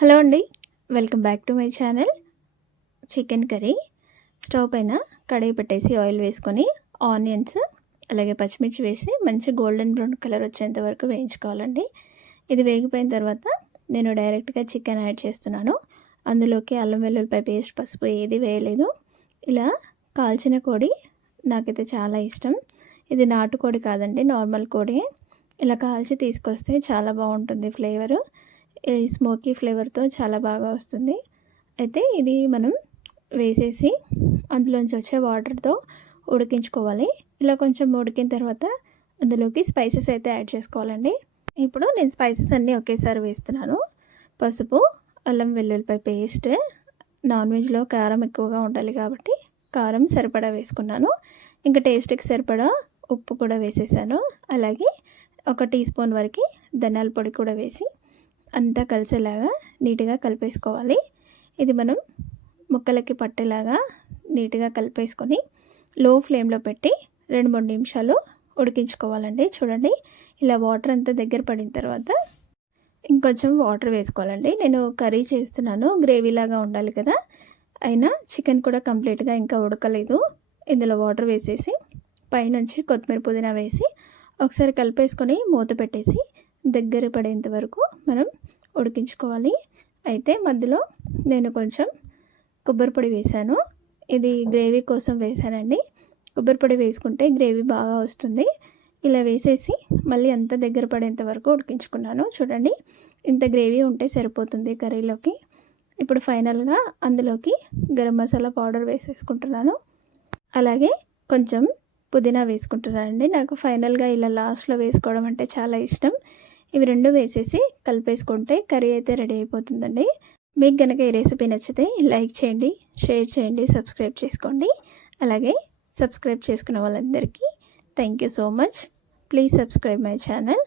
Hello అండి. Welcome back to my channel. Chicken curry. Stove పైన కడాయి పెట్టేసి ఆయిల్ వేసుకొని ఆనియన్స్ అలాగే పచ్చిమిర్చి వేసి మంచి గోల్డెన్ బ్రౌన్ కలర్ వచ్చేంత వరకు వేయించుకోవాలండి. ఇది వేగిపోయిన తర్వాత నేను డైరెక్ట్గా చికెన్ యాడ్ చేస్తున్నాను. అందులోకి అల్లం వెల్లుల్లిపాయ పేస్ట్, పసుపు ఏది వేయలేదు. ఇలా కాల్చిన కోడి నాకైతే చాలా ఇష్టం. ఇది నాటుకోడి కాదండి, నార్మల్ కోడి. ఇలా కాల్చి తీసుకొస్తే చాలా బాగుంటుంది ఫ్లేవరు. ఈ స్మోకీ ఫ్లేవర్తో చాలా బాగా వస్తుంది. అయితే ఇది మనం వేసేసి అందులోంచి వచ్చే వాటర్తో ఉడికించుకోవాలి. ఇలా కొంచెం ఉడికిన తర్వాత అందులోకి స్పైసెస్ అయితే యాడ్ చేసుకోవాలండి. ఇప్పుడు నేను స్పైసెస్ అన్నీ ఒకేసారి వేస్తున్నాను. పసుపు, అల్లం వెల్లుల్లిపాయ పేస్ట్, నాన్ వెజ్లో కారం ఎక్కువగా ఉండాలి కాబట్టి కారం సరిపడా వేసుకున్నాను. ఇంకా టేస్ట్కి సరిపడా ఉప్పు కూడా వేసేసాను. అలాగే 1 టీ స్పూన్ వరకు ధనియాల పొడి కూడా వేసి అంతా కలిసేలాగా నీట్గా కలిపేసుకోవాలి. ఇది మనం ముక్కలకి పట్టేలాగా నీట్గా కలిపేసుకొని లో ఫ్లేమ్లో పెట్టి 2-3 నిమిషాలు ఉడికించుకోవాలండి. చూడండి, ఇలా వాటర్ అంతా దగ్గర పడిన తర్వాత ఇంకొంచెం వాటర్ వేసుకోవాలండి. నేను కర్రీ చేస్తున్నాను, గ్రేవీలాగా ఉండాలి కదా. అయినా చికెన్ కూడా కంప్లీట్గా ఇంకా ఉడకలేదు. ఇందులో వాటర్ వేసేసి పైనుంచి కొత్తిమీర, పుదీనా వేసి ఒకసారి కలిపేసుకొని మూత పెట్టేసి దగ్గర పడేంత వరకు మనం ఉడికించుకోవాలి. అయితే మధ్యలో నేను కొంచెం కొబ్బరి పొడి వేశాను. ఇది గ్రేవీ కోసం వేశానండి. కొబ్బరి పొడి వేసుకుంటే గ్రేవీ బాగా వస్తుంది. ఇలా వేసేసి మళ్ళీ అంత దగ్గర పడేంత వరకు ఉడికించుకున్నాను. చూడండి, ఇంత గ్రేవీ ఉంటే సరిపోతుంది కర్రీలోకి. ఇప్పుడు ఫైనల్గా అందులోకి గరం మసాలా పౌడర్ వేసేసుకుంటున్నాను. అలాగే కొంచెం పుదీనా వేసుకుంటున్నానండి. నాకు ఫైనల్గా ఇలా లాస్ట్లో వేసుకోవడం అంటే చాలా ఇష్టం. ఇవి 2 వేసేసి కలిపేసుకుంటే కర్రీ అయితే రెడీ అయిపోతుందండి. మీకు కనుక ఈ రెసిపీ నచ్చితే లైక్ చేయండి, షేర్ చేయండి, సబ్స్క్రైబ్ చేసుకోండి. అలాగే సబ్స్క్రైబ్ చేసుకున్న వాళ్ళందరికీ thank you so much. Please subscribe my channel.